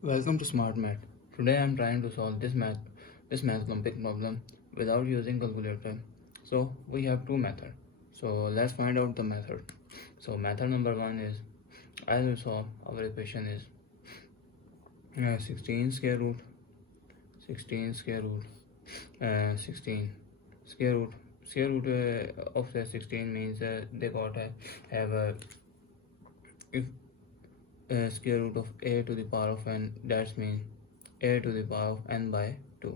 Welcome to Smart Math. Today I am trying to solve this Math Olympic problem without using calculator. So we have two methods. So let's find out the method. So method number 1 is, as we saw, our equation is 16 square root 16 square root 16 square root of the 16 means they got have a if square root of a to the power of n, that means a to the power of n by 2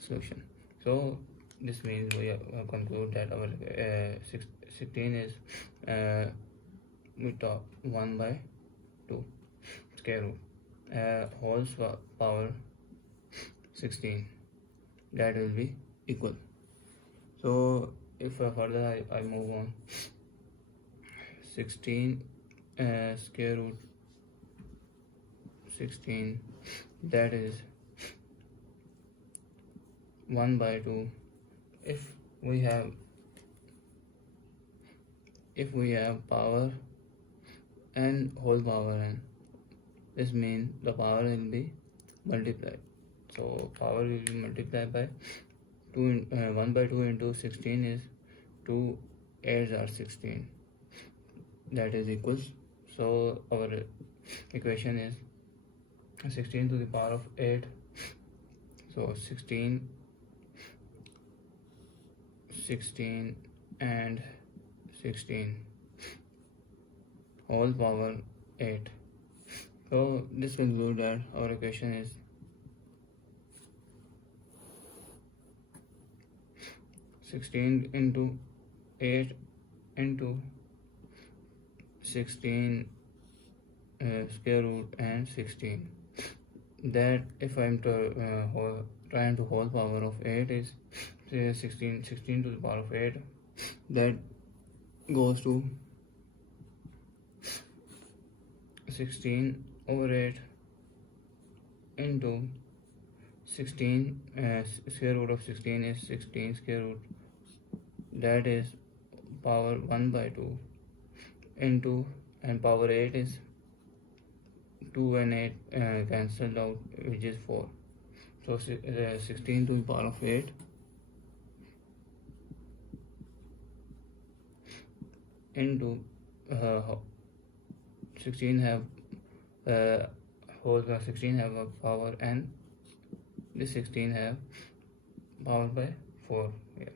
solution. So this means we have conclude that our 16 is we talk 1 by 2 square root whole power 16, that will be equal. So if further I move on, 16 square root 16, that is 1 by 2. If we have power n whole power n, this means the power will be multiplied. So power will be multiplied by 1 by 2 into 16 is 2 8s are 16, that is equals. So our equation is 16 to the power of 8. So 16 and 16 whole power 8. So this concludes that our equation is 16 into 8 into 16 square root and 16. That if I'm trying to whole power of 8 is 16 to the power of 8, that goes to 16 over 8 into 16 square root of 16 is 16 square root, that is power 1 by 2 into, and power 8 is 2 and 8 cancelled out, which is 4. So 16 to the power of 8 into 16 have whole 16 have a power n, this 16 have power by 4 here.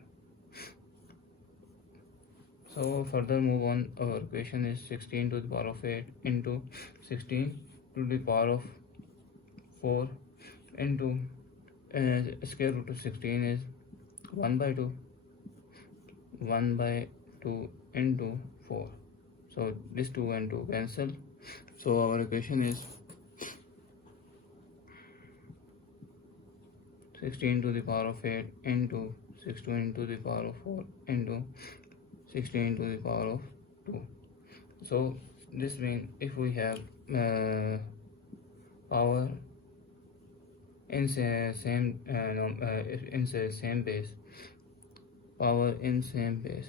So further move on, our equation is 16 to the power of 8 into 16 to the power of 4 into square root of 16 is 1 by 2 into 4. So this 2 and 2 cancel. So our equation is 16 to the power of 8 into 16 to the power of 4 into 16 to the power of 2. So this means if we have power in same base, power in same base,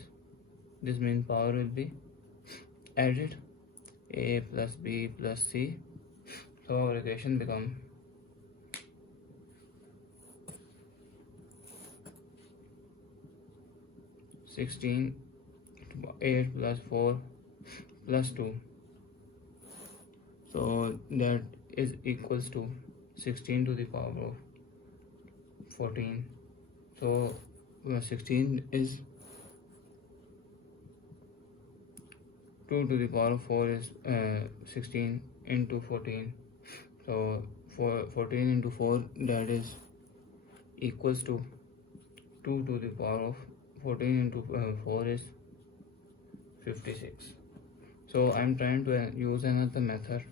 this means power will be added, a plus b plus c. So our equation become 16 8 plus 4 plus 2, so that is equals to 16 to the power of 14. So 16 is 2 to the power of 4 is 16 into 14. So 14 into 4, that is equals to 2 to the power of 14 into 4 is 56. So I'm trying to use another method.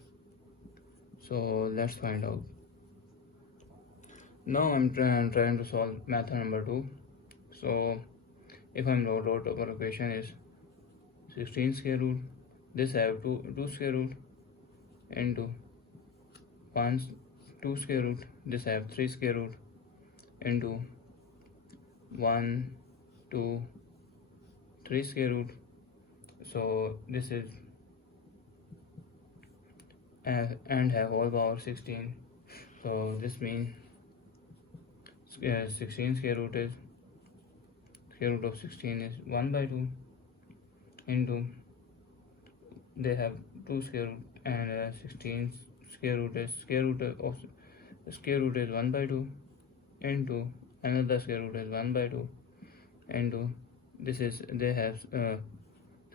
So let's find out. Now I'm trying to solve method number 2. So if I'm wrote out our equation is 16 square root, this have 2 square root into 2 square root, this have 3 square root into 1 2 3 square root. So this is and have all power 16 So this means 16 square root of 16 is 1 by 2 into, they have 2 square root, and 16 square root is 1 by 2 into another square root is 1 by 2 into, this is, they have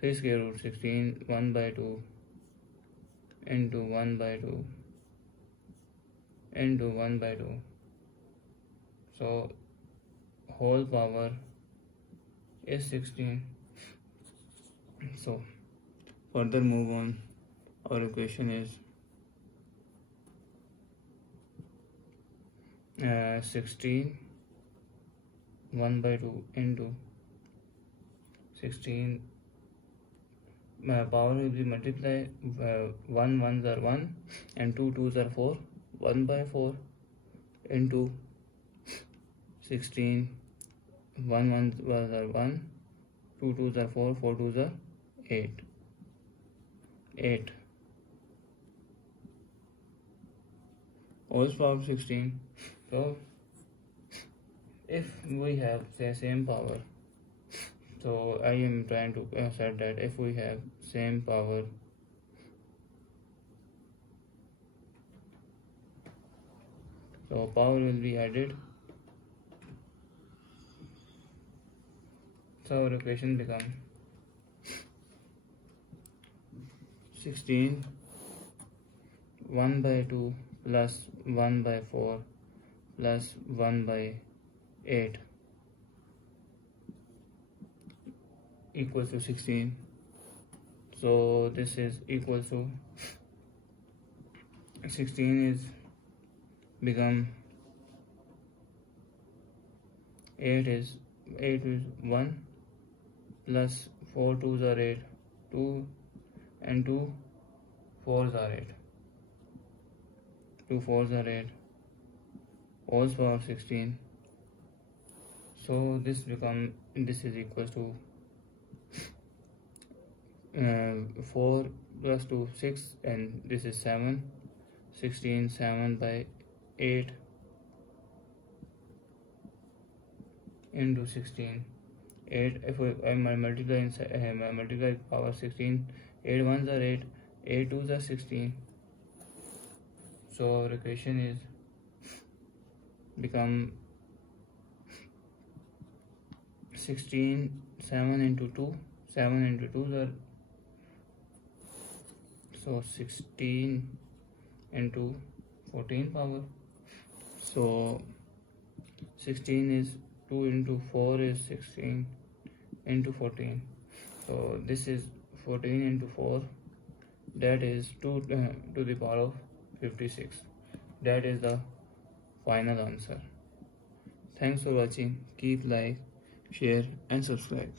3 square root 16 1 by 2 into 1 by 2 into 1 by 2. So whole power is 16. So further move on, our equation is 16 1 by 2 into 16, power will be multiply, 1 1s are 1 and 2 2s are 4, 1 by 4 into 16, 1 1s are 1, 2 2s are 4, 4 2s are 8 whole power 16. So if we have the same power, so I am trying to assert that if we have same power, so power will be added, so our equation becomes 16 1 by 2 plus 1 by 4 plus 1 by 8 equals to 16. So this is equal to 16 is become 8 is 1 plus 4 2s are 8, 2 and 2 4s are 8, 2 4s are 8 whole power 16. So this is equal to 4 plus 2 6, and this is 7, 16 7 by 8 into 16, 8, if I multiply power 16, 8 1s are 8, 8 2s are 16. So our equation is become 16 7 into 2, 7 into 2 are, so 16 into 14 power. So 16 is 2 into 4 is 16 into 14. So this is 14 into 4, that is 2 to the power of 56. That is the final answer. Thanks for watching. Keep like, share and subscribe.